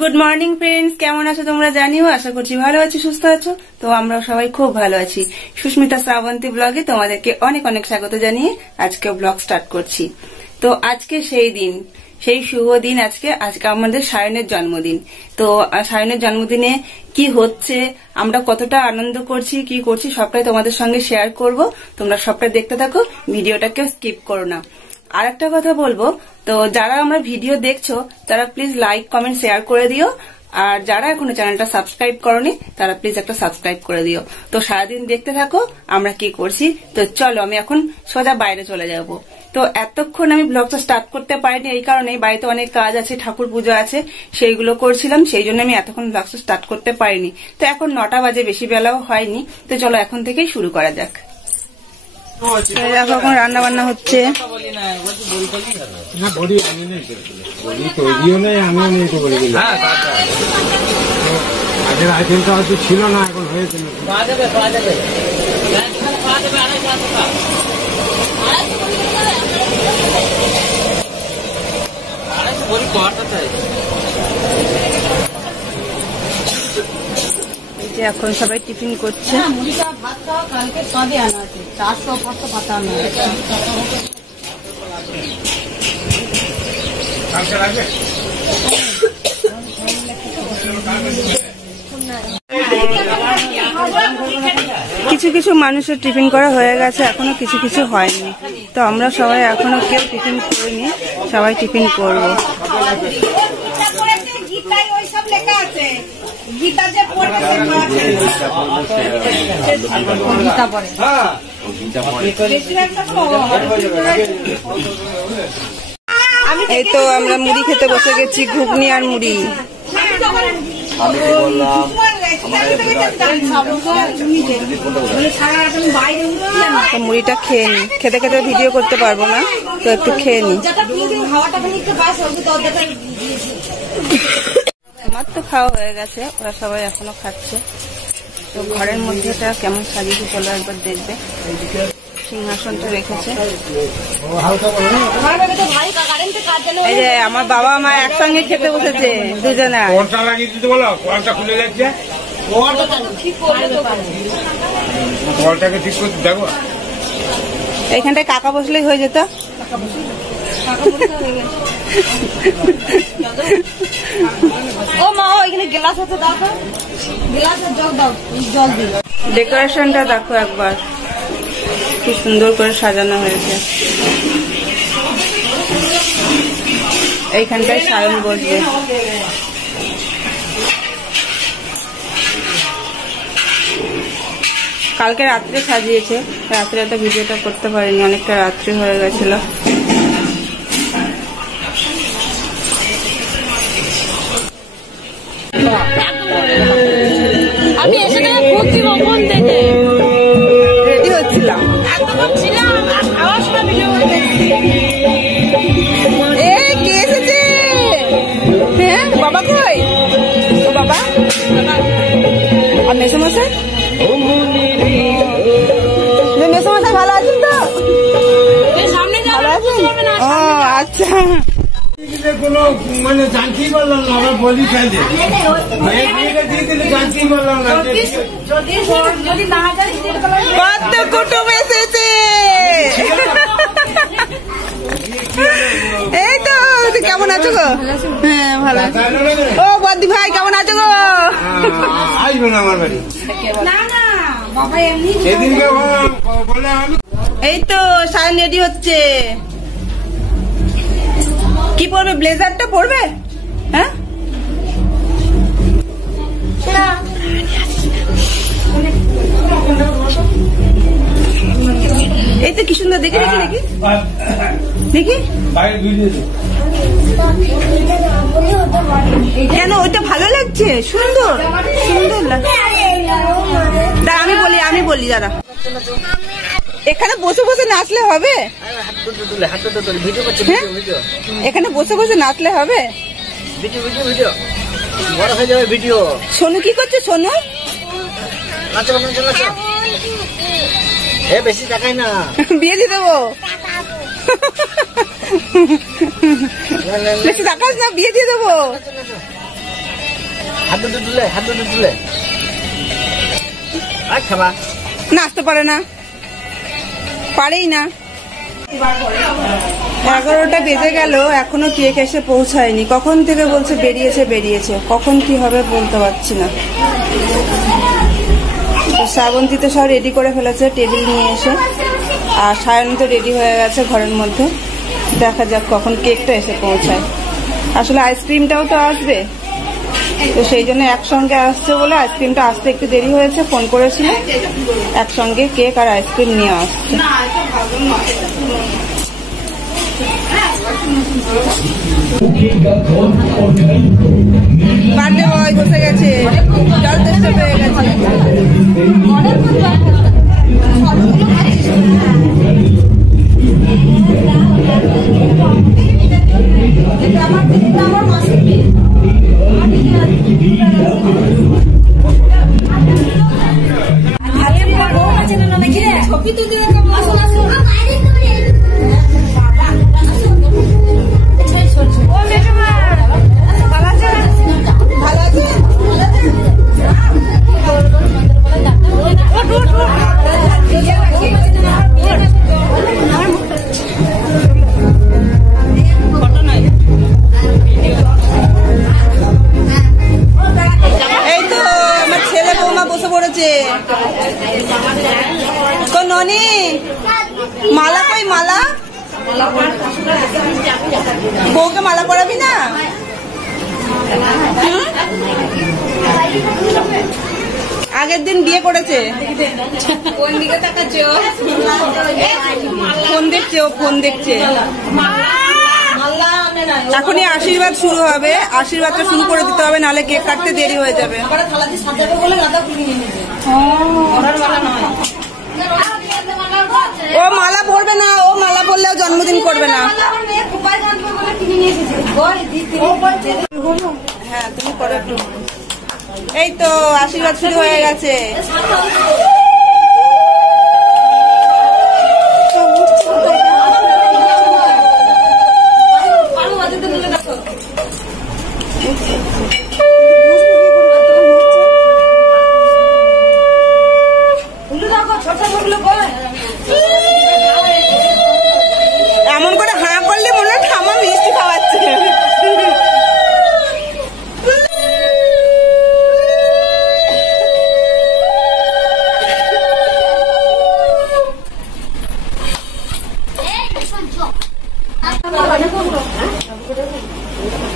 Good morning friends, কেমন আছো তোমরা? জানিও, আশা করছি ভালো আছো, সুস্থ আছো। তো আমরা সবাই খুব ভালো আছি। সুস্মিতা শ্রাবন্তী ব্লগে তোমাদেরকে অনেক অনেক স্বাগত জানিয়ে আজকে ব্লগ স্টার্ট করছি। তো আজকে সেই দিন, সেই শুভ দিন। আজকে আমাদের সায়নের জন্মদিন। তো সায়নের জন্মদিনে কি হচ্ছে, আমরা কতটা আনন্দ করছি, কি করছি, সবটাই তোমাদের সঙ্গে শেয়ার করব। তোমরা সবটাই দেখতে থাকো, ভিডিওটাকে স্কিপ করো না। আর একটা কথা বলবো, তো যারা আমরা ভিডিও দেখছো তারা প্লিজ লাইক, কমেন্ট, শেয়ার করে দিও। আর যারা এখনো চ্যানেলটা সাবস্ক্রাইব করনি তারা প্লিজ একটা সাবস্ক্রাইব করে দিও। তো সারাদিন দেখতে থাকো আমরা কি করছি। তো চলো, আমি এখন সোজা বাইরে চলে যাব। তো এতক্ষণ আমি ব্লগটা স্টার্ট করতে পারিনি, এই কারণে বাড়িতে অনেক কাজ আছে, ঠাকুর পুজো আছে, সেইগুলো করছিলাম, সেই জন্য আমি এতক্ষণ ব্লগটা স্টার্ট করতে পারিনি। তো এখন 9টা বাজে, বেশি বেলাও হয়নি। তো চলো এখন থেকেই শুরু করা যাক। এখন রান্না বান্না হচ্ছে। ছিল না, এখন হয়েছে। এখন সবাই টিফিন করছে। ভাত খাওয়া কালকে সবই আনা আছে, 400-500 পাতা আনা আছে। কিছু কিছু মানুষের টিফিন করা হয়ে গেছে, এখনো কিছু কিছু হয়নি। তো আমরা সবাই এখনো কেউ টিফিন করিনি, সবাই টিফিন করবো। এই তো আমরা মুড়ি খেতে বসে গেছি, ঘুগনি আর মুড়ি। মুড়িটা খেয়ে নি, খেতে খেতে ভিডিও করতে পারবো না, তো একটু খেয়ে নি। আমার তো খাওয়া হয়ে গেছে, ওরা সবাই এখনো খাচ্ছে। তো ঘরের মধ্যে এটা কেমন সাজিয়েছে চলো একবার দেখবে। সিংহাসনটা রেখেছে। এই যে আমার বাবা মা একসঙ্গে খেতে বসেছে, দুজনে। এইখানটায় কাকা বসলেই হয়ে যেত। ও মা, এখানে গ্লাস আছে, দাও তো, গ্লাসে জল দাও, জল দিও। ডেকোরেশনটা দেখো একবার, কি সুন্দর করে সাজানো হয়েছে। এইখানটায় সায়ন বসবে। কালকে রাত্রে সাজিয়েছে, রাত্রে তো ভিডিওটা করতে পারিনি, অনেকটা রাত্রি হয়ে গেছিল। আমি এসে খুঁজছি কখন থেকে রেডি হচ্ছিলাম। এই কে এসেছে? হ্যাঁ, বাবা কই? ও বাবা আর মেসোমশাই? মেসোমশাই ভালো আছেন তো? ভালো আছেন? ও আচ্ছা। কোনো মানে জানতেই পারলাম না, আমার বলি ফেলে জানতেই পারলাম না। কত কুটুম এসেছে। এই তো, কেমন আছো গো? হ্যাঁ ভালো আছি। ও বদ্দি ভাই কেমন আছো গো? আসবে না আমার বাড়ি। এই তো সায়ন রেডি হচ্ছে। কি পরবে? ব্লেজারটা পরবে? হ্যাঁ, এই তো কি সুন্দর। দেখি দেখি দেখি দেখি। কেন, ওইটা ভালো লাগছে? সুন্দর সুন্দর লাগছে। আমি বলি দাদা, এখানে বসে বসে নাচলে হবে? এখানে বসে বসে নাচলে হবে? সোনু কি করছে? সোনু বেশি টাকাই না, বিয়ে দিয়ে দেবো। বেশি তাকাস না, বিয়ে দিয়ে দেবো। হাত দুটো তুলে আর খাবা না, আসতে পারে না, পারেই না। 11টা বেজে গেল, এখনো কেক এসে পৌঁছায়নি। কখন থেকে বলছে বেরিয়েছে, কখন কি হবে বলতে পারছি না। শ্রাবন্তী তো সব রেডি করে ফেলেছে টেবিল নিয়ে এসে, আর সায়ন তো রেডি হয়ে গেছে ঘরের মধ্যে। দেখা যাক কখন কেকটা এসে পৌঁছায়। আসলে আইসক্রিমটাও তো আসবে, তো সেই জন্য একসঙ্গে আসছে বলে আইসক্রিমটা আসতে একটু দেরি হয়েছে। ফোন করেছিল, একসঙ্গে কেক আর আইসক্রিম নিয়ে আসছে। বার্থডে বয় বসে গেছে, জল চেষ্টা পেয়ে গেছে। ননি মালা কই? মালা বউকে মালা পরাবি না? আগের দিন বিয়ে করেছে। কোন দিকে তাকাচ্ছে? ফোন দেখছে। এখনই আশীর্বাদ শুরু হবে, আশীর্বাদটা শুরু করে দিতে হবে, নাহলে কেক কাটতে দেরি হয়ে যাবে। ও মালা পরবে না, ও মালা পরলেও জন্মদিন করবে না। হ্যাঁ তুমি করো একটু। এই তো আশীর্বাদ শুরু হয়ে গেছে। এমন করে হাঁ করলে মনে হয় ঠামা মিষ্টি খাওয়াচ্ছে।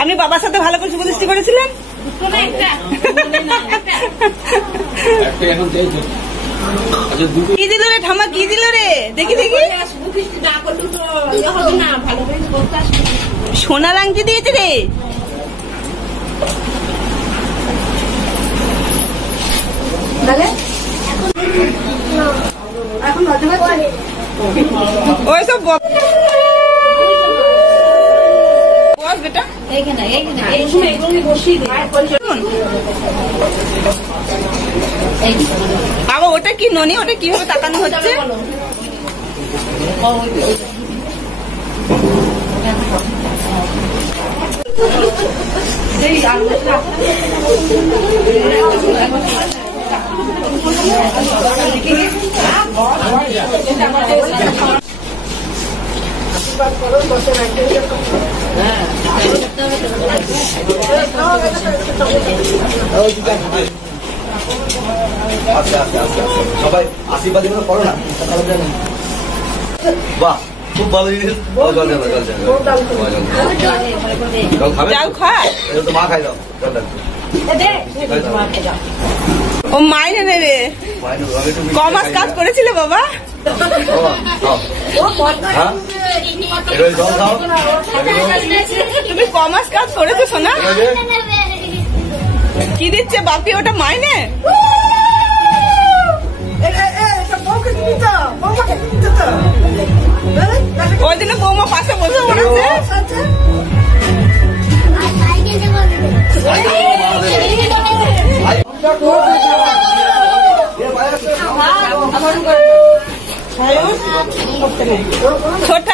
আপনি বাবার সাথে ভালো করে শুভদৃষ্টি করেছিলেন? কি দিল রে ঠামা, কি দিল রে? দেখি সোনা লাংটি দিয়েছে রে। ওইসব বস বেটা, বাবা ওটা কি ননি? ওটা কিভাবে তাকানো হচ্ছে? সবাই আশীর্বাদ করো না। বাহ খুব ভালো জিনিস। জল খা, মা খাই দাও। ও মাইনে নেবে। কমাস কাজ করেছিল বাবা? তুমি কমাস কাজ করেছো সোনা? কি দিচ্ছে বাপি ওটা মাইনে? ওই জন্য বৌমা পাশে বসে পড়েছে। ছোট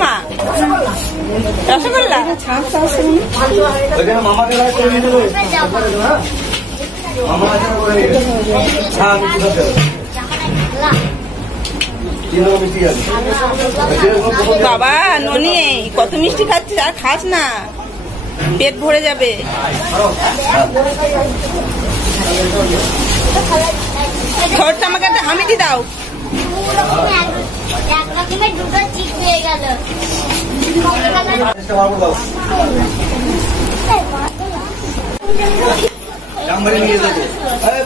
মা রসগোল্লা ওইখানে মামাকে করে নিয়ে দেবে মামা হ্যাঁ মিষ্টি আছে বাবা ননি কত মিষ্টি খাচ্ছিস আর খাস না, পেট ভরে যাবে। ছোটটা আমাকে একটা হামিটি দাও।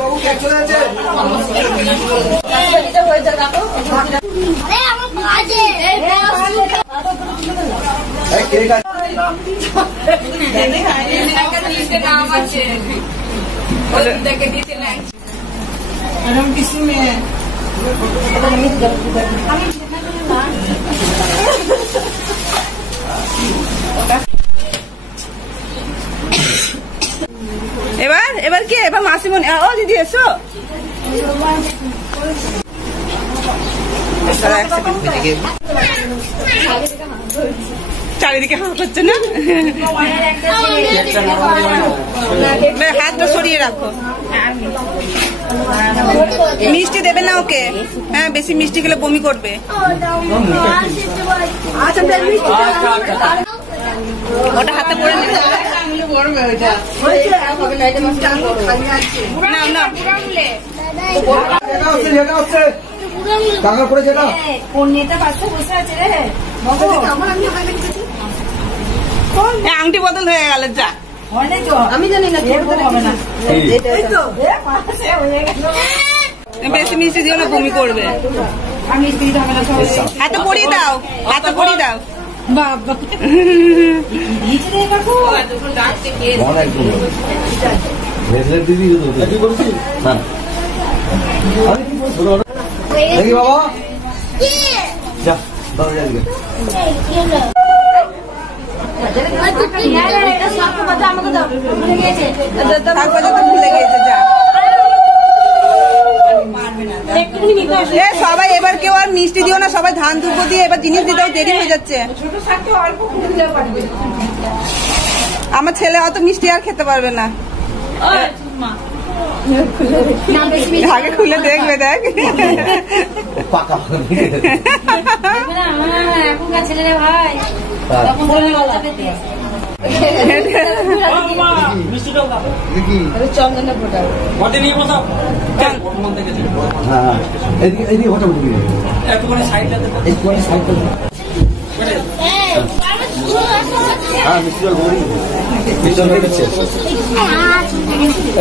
বাবু কেক চলে যাচ্ছে এবার এবার কে? এবার মাসিমণি। ও দিদি এসো। চারিদিকে হাঁ করছে না, হাতটা সরিয়ে রাখো। মিষ্টি দেবে না ওকে, হ্যাঁ বেশি মিষ্টি খেলে বমি করবে। ওটা হাতে পড়ে না না আংটি বদল হয়ে গেল। যা আমি জানি না, বেশি মিষ্টি দিও না, বমি করবে। হাতে পরিয়ে দাও, হাতে পরিয়ে দাও। দেখি বাবা যা ভুলে গেছে। যা সবাই এবার কেউ আর মিষ্টি দিও না, সবাই ধান দুব্বো দিয়ে এবার জিনিস দিতেও দেরি হয়ে যাচ্ছে। আমার ছেলে অত মিষ্টি আর খেতে পারবে না। আগে খুলে দেখবে, দেখ এখনকার ছেলেরা ভাই চন্দনের ফোটা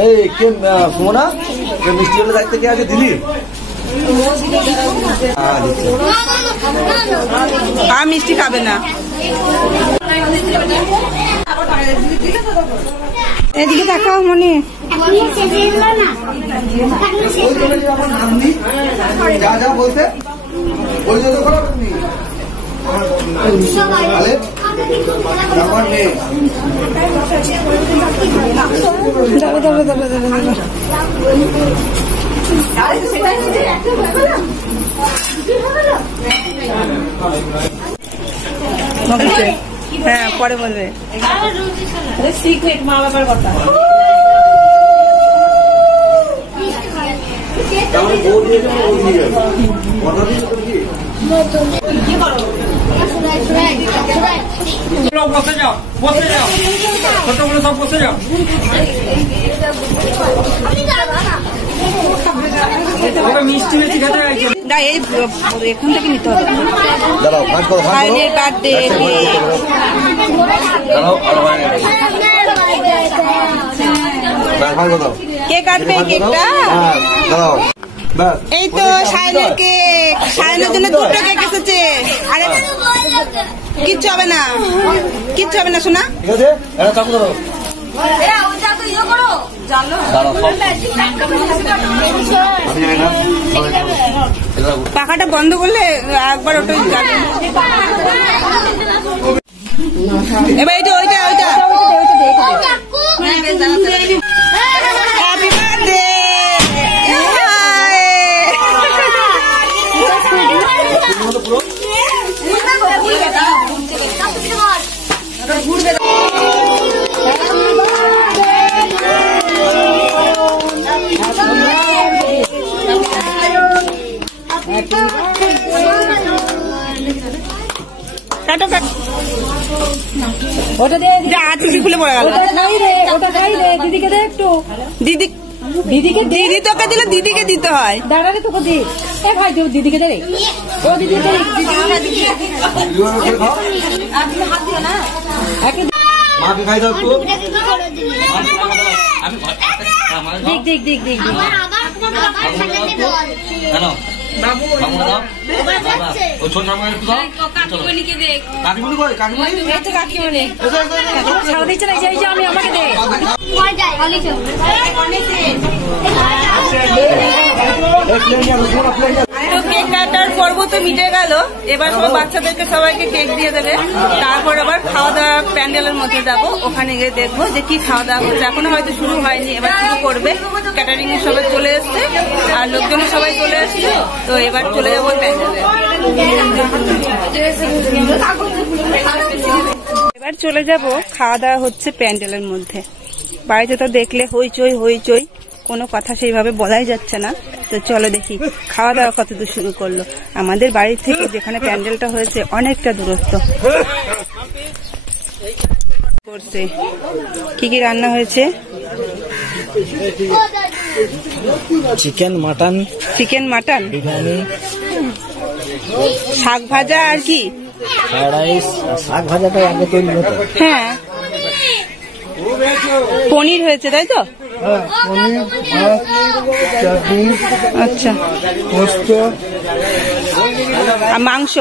এই কে সুমনা মিষ্টি হলে দায়িত্ব কে আছে? দিদি আর মিষ্টি খাবে না। এদিকে তাকাও মনে যা যা বলতে ওই জন্য করো তুমি হ্যাঁ পরে বলবে। সিক্রেট মা বাবার কথা। বসে যাও, বসে যাও, ছোটগুলো সব বসে যাও। মিষ্টি মিষ্টি খেতে চাইছে এখন থেকে নিতে হবে। দাঁড়াও ভাগ করো, ভাগ করো। বার্থডে দাঁড়াও আর ভাগ ভাগ দাও। কে কাটবে কেকটা? দাঁড়াও বাস। এই তো সায়নের কেক, সায়নের জন্য দুটো কেক এসেছে। আরে কিচ্ছু হবে না, কিচ্ছু হবে না শোনা। ঠিক আছে, এটা চাকু ধরো। পাখাটা বন্ধ করলে একবার ওটা যাবে। এবার এটা ওইটা ওইটা হ্যাপি বার্থডে। কাটো কাটো। ওটা দে যা চুটি খুলে পড়ে গেল। ওটা খাই রে দিদিকে দে একটু। দিদিকে দিদি তোকে দিলে দিদিকে দিতে হয়। দাঁড়া রে তোকে দে। এ ভাই দিদিকে দে রে। ও দিদিকে দে। হাত দিও না। মাকে খাই দাও তো। দেখ আমি আমাকে দে। তো কেক কাটার পর্ব তো মিটে গেল, এবার সব বাচ্চাদেরকে সবাইকে কেক দিয়ে দেবে। তারপর আবার খাওয়া দাওয়া প্যান্ডেলের মধ্যে যাব, ওখানে গিয়ে দেখবো যে কি খাওয়া দাওয়া হচ্ছে। এখনো হয়তো শুরু হয়নি, এবার শুরু করবে। ক্যাটারিং এর সবাই চলে এসছে আর লোকজন সবাই চলে এসছে, তো এবার চলে যাবো প্যান্ডেলে। এবার চলে যাব, খাওয়া দাওয়া হচ্ছে প্যান্ডেলের মধ্যে। বাড়িতে তো দেখলে হইচই হইচই, কোনো কথা সেইভাবে বলাই যাচ্ছে না। তো চলো দেখি খাওয়া দাওয়া কতদূর শুরু করলো। আমাদের বাড়ি থেকে যেখানে প্যান্ডেলটা হয়েছে অনেকটা দূরত্ব। করছে কি কি রান্না হয়েছে? চিকেন মাটন, বিরিয়ানি, শাক ভাজা আর কি ফ্রাইড রাইস। শাক ভাজাটা আগে তৈরি হতো। হ্যাঁ, পনির হয়েছে তাই তো? পনির, মাছ, চাটনি, আচ্ছা, পোস্ত, আর মাংস,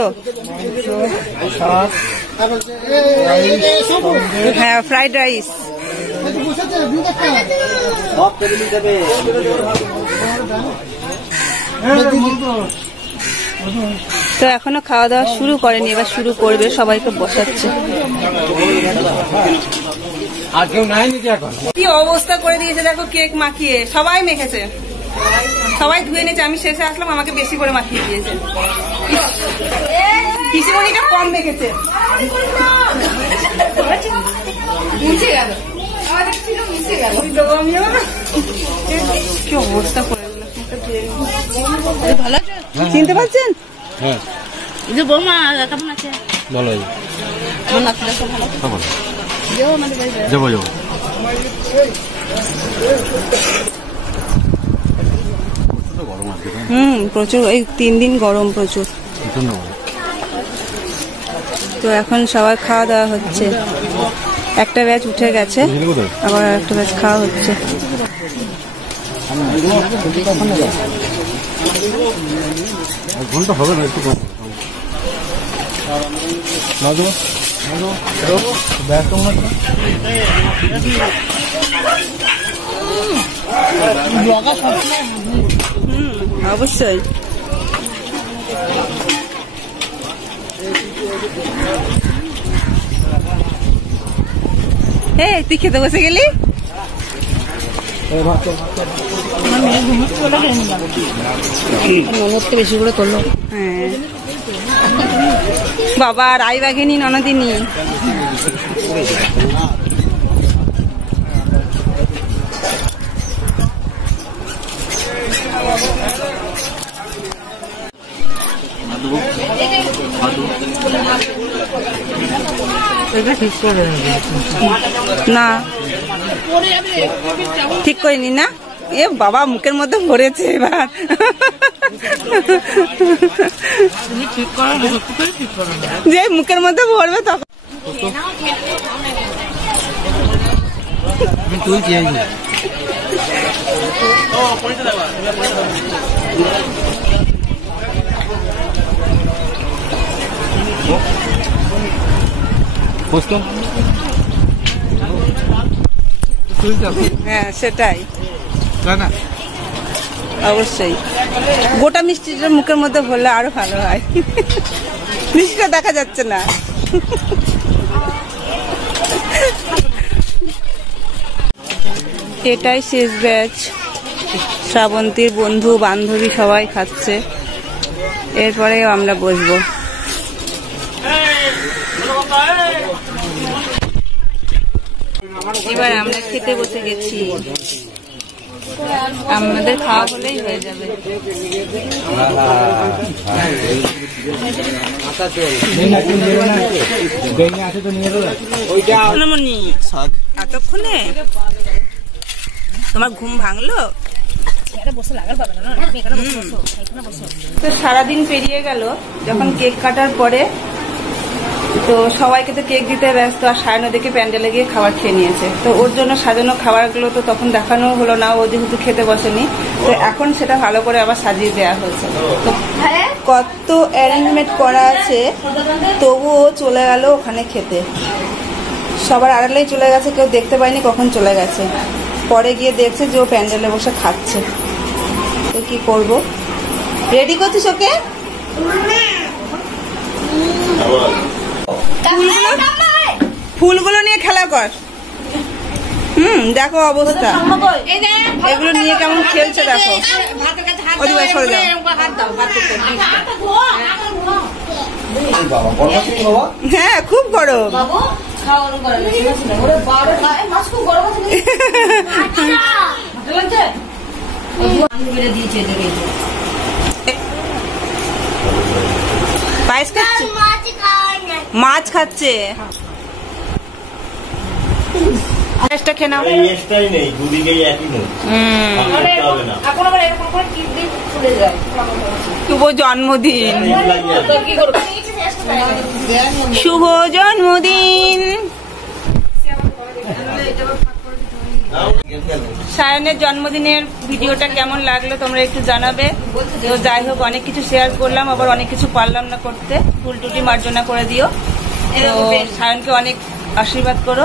শাক, হ্যাঁ ফ্রাইড রাইস। সব টেবিলে যাবে। তো এখনো খাওয়া দাওয়া শুরু করেনি, এবার শুরু করবে, সবাইকে বসাচ্ছে। আর কেউ নাই নাকি এখন? কি অবস্থা করে দিয়েছে দেখো, কেক মাখিয়ে সবাই মেখেছে, সবাই ধুয়ে নিয়েছে। আমি শেষে আসলাম, আমাকে বেশি করে মাখিয়ে দিয়েছে। পিসিমণিটা কম মেখেছে। কি অবস্থা করে দিল। চিনতে পারছেন? হ্যাঁ, বৌমা কেমন আছে? ভালো যাবো যাবো। প্রচুর, এই 3 দিন গরম প্রচুর। তো এখন সবাই খাওয়া দাওয়া হচ্ছে। একটা ব্যাচ উঠে গেছে, আবার একটা ব্যাচ খাওয়া হচ্ছে। ঘন্টা হবে না, একটু কম। অবশ্যই। এই তুই খেতে বসে গেলি? বেশি করে করলো। হ্যাঁ বাবা, রাই বাঘিনী ননদিনী। না ঠিক করিনি না। এ বাবা, মুখের মধ্যে ভরেছে এবার। যে মুখের মধ্যে ভরবে তখন হ্যাঁ সেটাই, অবশ্যই। গোটা মিষ্টিটা মুখের মধ্যে ভরলে আরো ভালো হয়। মিষ্টিটা দেখা যাচ্ছে না। এটাই শেষ ব্যাচ। শ্রাবন্তীর বন্ধু বান্ধবী সবাই খাচ্ছে, এরপরে আমরা বসবো। এবার আমরা খেতে বসে গেছি। আমাদের খাওয়া হলেই হয়ে যাবে। এতক্ষণে তোমার ঘুম ভাঙলো? তো সারাদিন পেরিয়ে গেল, যখন কেক কাটার পরে তো সবাইকে তো কেক দিতে ব্যস্ত, আর সায়ন দেখে প্যান্ডেলে গিয়ে খাবার খেয়ে নিয়েছে। তো ওর জন্য সাজানো খাবারগুলো তো তখন দেখানো হলো না, ও যেহেতু খেতে বসেনি। তো এখন সেটা ভালো করে আবার সাজিয়ে দেওয়া হয়েছে। তো কত অ্যারেঞ্জমেন্ট করা আছে, তবুও চলে গেল ওখানে খেতে। সবার আড়ালেই চলে গেছে, কেউ দেখতে পায়নি কখন চলে গেছে। পরে গিয়ে দেখছে যে ও প্যান্ডেলে বসে খাচ্ছে। তো কি করব, রেডি করছিস ওকে? ফুলগুলো নিয়ে খেলা কর। দেখো অবস্থা, এগুলো নিয়ে কেমন খেলছে দেখো। হ্যাঁ খুব গরম। পায়েস খাচ্ছে, মাছ খাচ্ছে। পায়েসটা খেয়ে নাও। শুভ জন্মদিন, শুভ জন্মদিন। সায়নের জন্মদিনের ভিডিওটা কেমন লাগলো তোমরা একটু জানাবে। তো যাই হোক, অনেক কিছু শেয়ার করলাম, আবার অনেক কিছু পারলাম না করতে, ভুল টুটি মার্জনা করে দিও। তো সায়নকে অনেক আশীর্বাদ করো,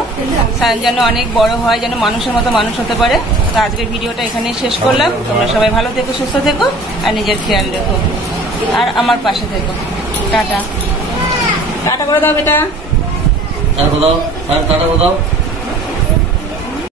সায়ন যেন অনেক বড় হয়, যেন মানুষের মতো মানুষ হতে পারে। তো আজকের ভিডিওটা এখানেই শেষ করলাম। তোমরা সবাই ভালো থেকো, সুস্থ থেকো, আর নিজের খেয়াল রেখো, আর আমার পাশে থেকো। টাটা টাটা করে দাও বেটা। টাটা দাও।